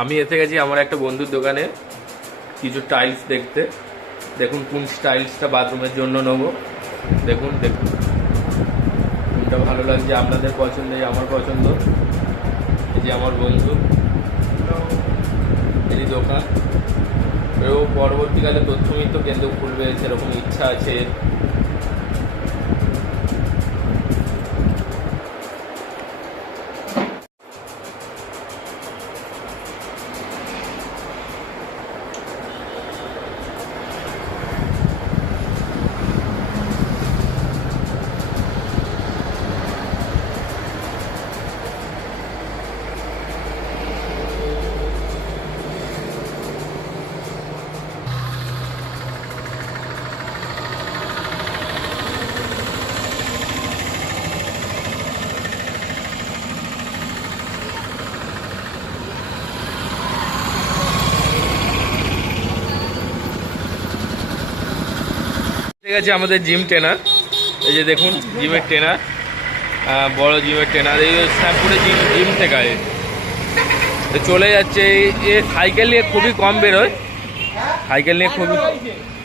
আমি এসে গেছি আমার একটা বন্ধুর দোকানে কিছু টাইলস দেখতে। দেখুন কোন টাইলসটা বাথরুমের জন্য নেবো। দেখুন দেখুন কোনটা ভালো লাগছে, আপনাদের পছন্দ আমার পছন্দ। এই যে আমার বন্ধু, এই দোকান, ও পরবর্তীকালে তথ্যমিত্র কেন্দ্র খুলবে সেরকম ইচ্ছা আছে। ঠিক আছে, আমাদের জিম ট্রেনার, এই যে দেখুন জিমের ট্রেনার, বড় জিমের ট্রেনার, এই শ্যামপুরে জিম শেখায়। চলে যাচ্ছে, এ সাইকেল নিয়ে খুবই কম বেরোয়, সাইকেল নিয়ে খুবই